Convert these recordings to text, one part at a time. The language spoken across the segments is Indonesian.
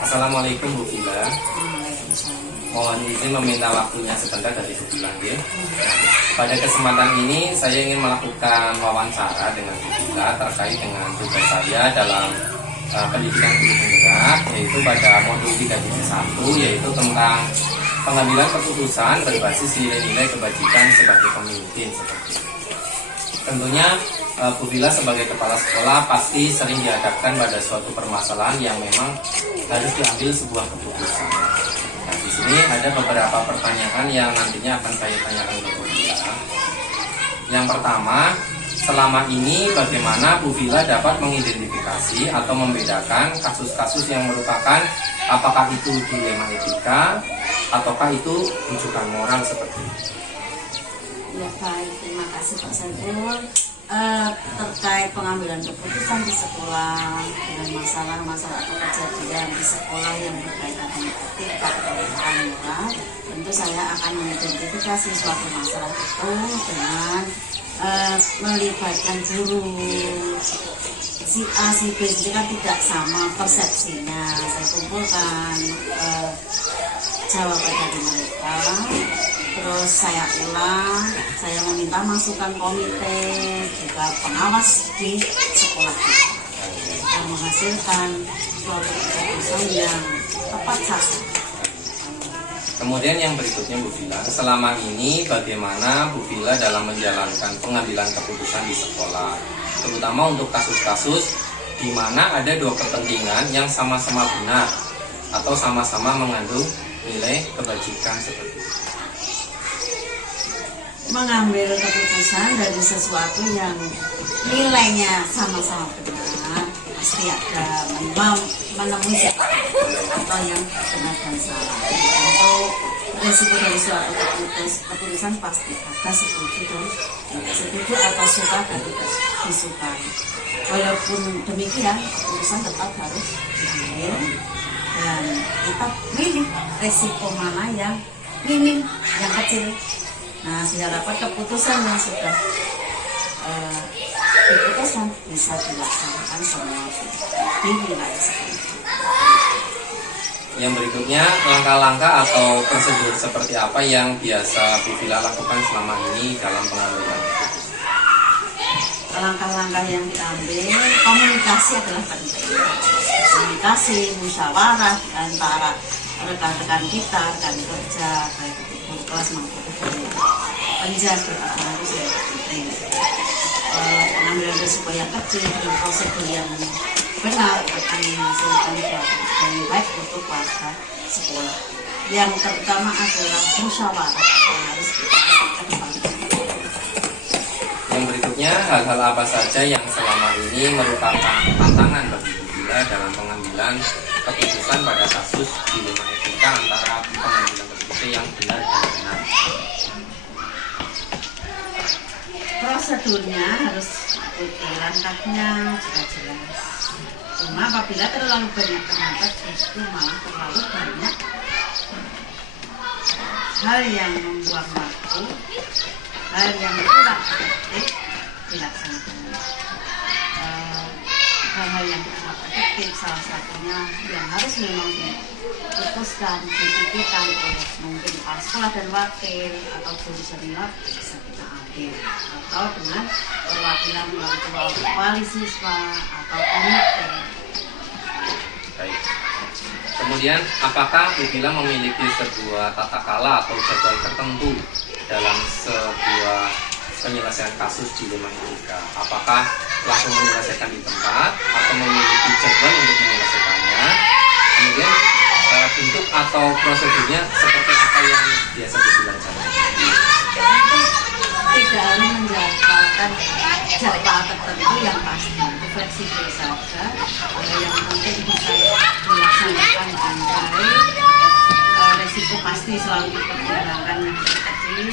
Assalamualaikum Bu Vila. Mohon izin meminta waktunya sebentar dari Bu Vila. Pada kesempatan ini saya ingin melakukan wawancara dengan Bu Vila terkait dengan tugas saya dalam pendidikan guru penggerak, yaitu pada modul 3.1, yaitu tentang pengambilan keputusan berbasis nilai-nilai kebajikan sebagai pemimpin. Tentunya Bu Vila sebagai kepala sekolah pasti sering dihadapkan pada suatu permasalahan yang memang harus diambil sebuah keputusan. Nah, di sini ada beberapa pertanyaan yang nantinya akan saya tanyakan ke Bu Vila. Yang pertama, selama ini bagaimana Bu Vila dapat mengidentifikasi atau membedakan kasus-kasus yang merupakan apakah itu dilema etika ataukah itu rujukan moral seperti itu? Ya baik, terima kasih Pak Saiful. Terkait pengambilan keputusan di sekolah dengan masalah-masalah atau kejadian di sekolah yang berkaitan dengan etika atau moral, tentu saya akan mengidentifikasi suatu masalah itu dengan melibatkan guru. Si A, si B itu kan tidak sama persepsinya. Saya kumpulkan jawaban dari mereka, terus saya ulang, saya meminta masukan komite juga pengawas di sekolah kita dan menghasilkan suatu keputusan yang tepat sasaran. Kemudian yang berikutnya Bu Vila, selama ini bagaimana Bu Vila dalam menjalankan pengambilan keputusan di sekolah, terutama untuk kasus-kasus di mana ada dua kepentingan yang sama-sama benar atau sama-sama mengandung nilai kebajikan seperti itu. Mengambil keputusan dari sesuatu yang nilainya sama-sama benar, pasti ada menemui siapa atau yang benar dan salah. Untuk resiko dari suatu keputusan pasti ada setuju atau suka dan tidak disukai. Walaupun demikian, keputusan tetap harus diambil dan kita pilih resiko mana yang minim, yang kecil. Nah, sehingga dapat keputusan yang sudah diputuskan bisa dilaksanakan semua di wilayah sekolah. Yang berikutnya, langkah-langkah atau prosedur seperti apa yang biasa Bu Vila lakukan selama ini dalam pengambilan keputusan? Langkah-langkah yang diambil, komunikasi adalah penting. Komunikasi, musyawarah antara rekan-rekan kita, rekan kerja, baik itu guru kelas maupun guru penjaga harus penting. Pengambilan risiko yang kecil dan prosedur yang benar akan menghasilkan suatu yang baik untuk warga sekolah. Yang terutama adalah musyawarah yang harus kita kedepankan. Yang berikutnya, hal-hal apa saja yang selama ini merupakan tantangan bagi Bu Vila dalam pengambilan keputusan pada kasus dilema etika antara pengambilan keputusan yang benar dan benar? Prosedurnya harus ikuti langkahnya juga jelas. Cuma apabila terlalu banyak terlambat, justru malah terlalu banyak hal yang membuang waktu, hal yang kurang efektif dilaksanakan. Hal-hal yang tidak efektif salah satunya yang harus memang diputuskan, dipikirkan oleh mungkin kepala sekolah dan wakil atau guru senior bisa kita ambil, atau dengan perwakilan wali siswa atau komite. Baik. Kemudian, apakah Bu Vila memiliki sebuah tata kala atau jadwal tertentu dalam sebuah penyelesaian kasus dilema etika? Apakah langsung menyelesaikan di tempat atau memiliki jadwal untuk menyelesaikannya. Kemudian bentuk atau prosedurnya seperti apa yang biasa dilakukan? Tidak harus menjadwalkan jadwal tertentu yang pasti, fleksibel saja. Yang penting bisa dilaksanakan dengan baik. Resiko pasti selalu dipertimbangkan yang kecil.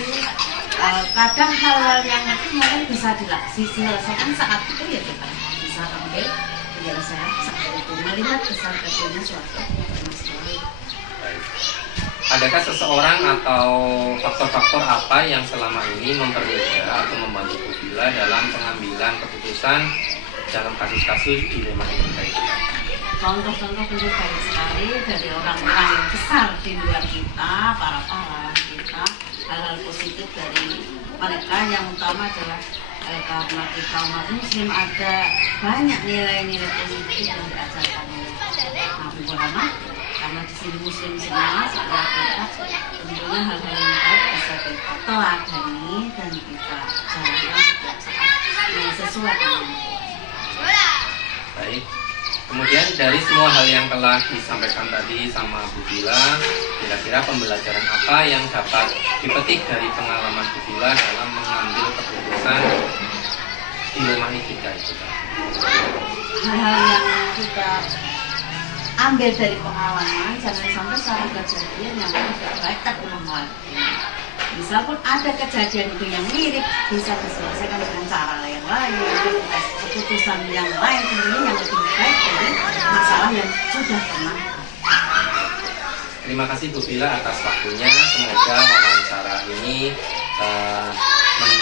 Kadang hal-hal yang kecil mungkin bisa diselesaikan saat itu, ya kita bisa ambil penyelesaian saat itu, melihat besar kecilnya suatu permasalahan. Adakah seseorang atau faktor-faktor apa yang selama ini mempermudah atau membantu Bu Bila dalam pengambilan keputusan dalam kasus-kasus dilema etika itu? Contoh-contoh tentu banyak sekali dari orang-orang yang besar di luar kita, para kita, hal-hal positif dari mereka. Yang utama adalah karena kita umat muslim ada banyak nilai-nilai positif yang diajarkan oleh Nabi Muhammad. Karena di sini muslim semua, sehingga kita tentunya hal-hal yang baik bisa kita teladani dan kita jalankan setiap saat yang sesuai dengan Baik. Kemudian dari semua hal yang telah disampaikan tadi sama Bu Bila, kira-kira pembelajaran apa yang dapat dipetik dari pengalaman Bu Bila dalam mengambil keputusan dilema etika itu? hal-hal yang kita ambil dari pengalaman, jangan sampai satu kejadian yang tidak baik terulang lagi. Misal pun ada kejadian itu yang mirip, bisa diselesaikan dengan cara yang lain, keputusan yang lain tentunya yang lebih baik dari masalah yang sudah pernah. Terima kasih Bu Bila atas waktunya. Semoga wawancara ini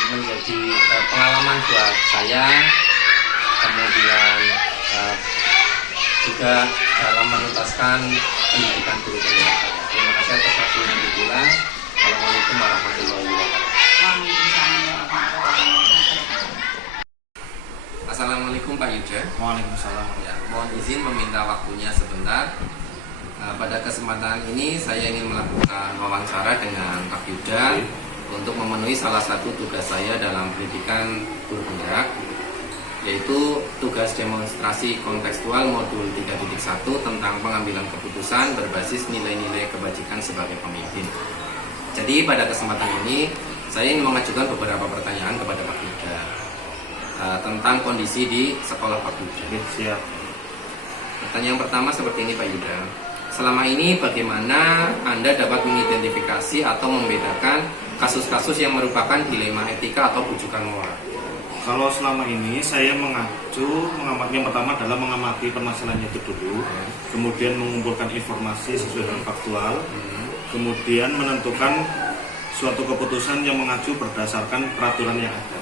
menjadi pengalaman buat saya, kemudian juga dalam menuntaskan pendidikan guru saya. Terima kasih atas waktunya Bu Bila. Assalamualaikum warahmatullahi wabarakatuh. Assalamualaikum Pak Yuda. Waalaikumsalam. Ya, mohon izin meminta waktunya sebentar. Pada kesempatan ini saya ingin melakukan wawancara dengan Pak Yuda untuk memenuhi salah satu tugas saya dalam pendidikan guru penggerak, yaitu tugas demonstrasi kontekstual modul 3.1 tentang pengambilan keputusan berbasis nilai-nilai kebajikan sebagai pemimpin. Jadi pada kesempatan ini saya ingin mengajukan beberapa pertanyaan kepada Pak Yuda tentang kondisi di sekolah Pak Yuda. Siap. Pertanyaan pertama seperti ini Pak Yuda. Selama ini bagaimana Anda dapat mengidentifikasi atau membedakan kasus-kasus yang merupakan dilema etika atau bujukan moral? Kalau selama ini saya mengamati, yang pertama adalah mengamati permasalahannya itu dulu, kemudian mengumpulkan informasi sesuai dengan faktual, kemudian menentukan suatu keputusan yang mengacu berdasarkan peraturan yang ada.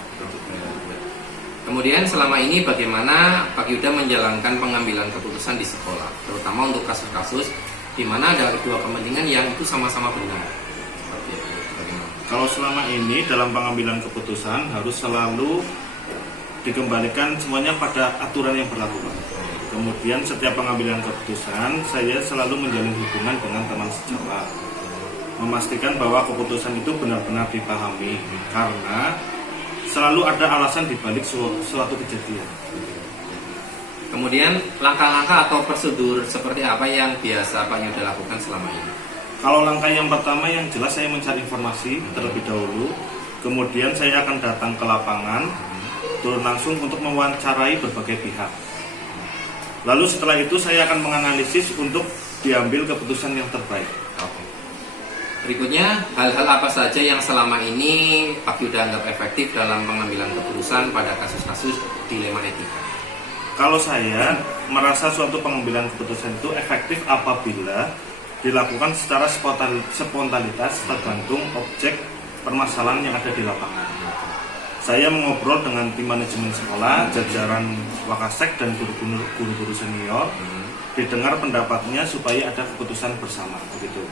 Kemudian selama ini bagaimana Pak Yuda menjalankan pengambilan keputusan di sekolah, terutama untuk kasus-kasus di mana ada dua kepentingan yang itu sama-sama benar. Seperti itu. Bagaimana? Kalau selama ini dalam pengambilan keputusan harus selalu dikembalikan semuanya pada aturan yang berlaku. Kemudian setiap pengambilan keputusan saya selalu menjalin hubungan dengan teman sejawat, memastikan bahwa keputusan itu benar-benar dipahami karena selalu ada alasan dibalik suatu kejadian. Kemudian langkah-langkah atau prosedur seperti apa yang biasa Pak Yuda lakukan selama ini? Kalau langkah yang pertama yang jelas saya mencari informasi terlebih dahulu, kemudian saya akan datang ke lapangan, turun langsung untuk mewawancarai berbagai pihak. Lalu setelah itu saya akan menganalisis untuk diambil keputusan yang terbaik. Oke. Berikutnya, hal-hal apa saja yang selama ini Pak Yuda anggap efektif dalam pengambilan keputusan pada kasus-kasus dilema etika? Kalau saya merasa suatu pengambilan keputusan itu efektif apabila dilakukan secara spontanitas tergantung objek permasalahan yang ada di lapangan. Saya mengobrol dengan tim manajemen sekolah, jajaran Wakasek dan guru-guru senior, didengar pendapatnya supaya ada keputusan bersama, begitu.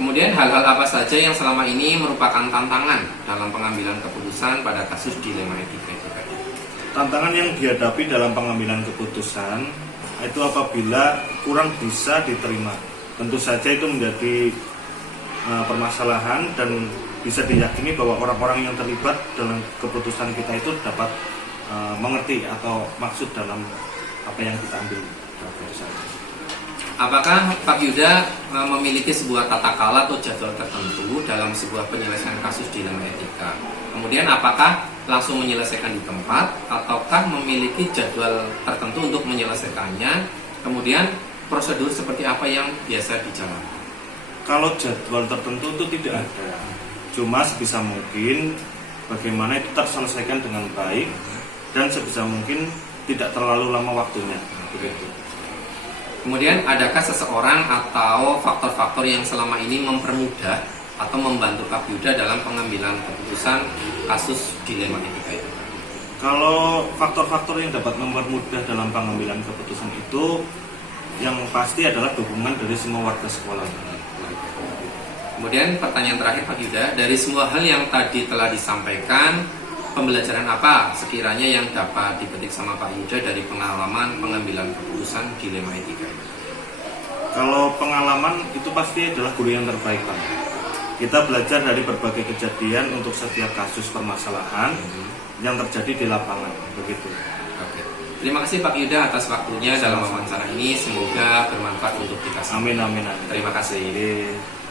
Kemudian hal-hal apa saja yang selama ini merupakan tantangan dalam pengambilan keputusan pada kasus dilema etika itu tadi? Tantangan yang dihadapi dalam pengambilan keputusan itu apabila kurang bisa diterima. Tentu saja itu menjadi permasalahan dan bisa diyakini bahwa orang-orang yang terlibat dalam keputusan kita itu dapat mengerti atau maksud dalam apa yang kita ambil dalam keputusan. Apakah Pak Yuda memiliki sebuah tata kala atau jadwal tertentu dalam sebuah penyelesaian kasus dilema etika? Kemudian apakah langsung menyelesaikan di tempat ataukah memiliki jadwal tertentu untuk menyelesaikannya? Kemudian prosedur seperti apa yang biasa dijalankan? Kalau jadwal tertentu itu tidak ada, cuma sebisa mungkin bagaimana itu terselesaikan dengan baik dan sebisa mungkin tidak terlalu lama waktunya, begitu. Kemudian adakah seseorang atau faktor-faktor yang selama ini mempermudah atau membantu Pak Yuda dalam pengambilan keputusan kasus dilema etika itu? Kalau faktor-faktor yang dapat mempermudah dalam pengambilan keputusan itu yang pasti adalah dukungan dari semua warga sekolah. Kemudian pertanyaan terakhir Pak Yuda, dari semua hal yang tadi telah disampaikan, pembelajaran apa sekiranya yang dapat dipetik sama Pak Yuda dari pengalaman pengambilan keputusan dilema etika ini? Kalau pengalaman itu pasti adalah guru yang terbaik, Pak. Kita belajar dari berbagai kejadian untuk setiap kasus permasalahan yang terjadi di lapangan, begitu. Oke. Terima kasih Pak Yuda atas waktunya dalam wawancara ini. Semoga bermanfaat untuk kita semua. Amin. Terima kasih. Oke.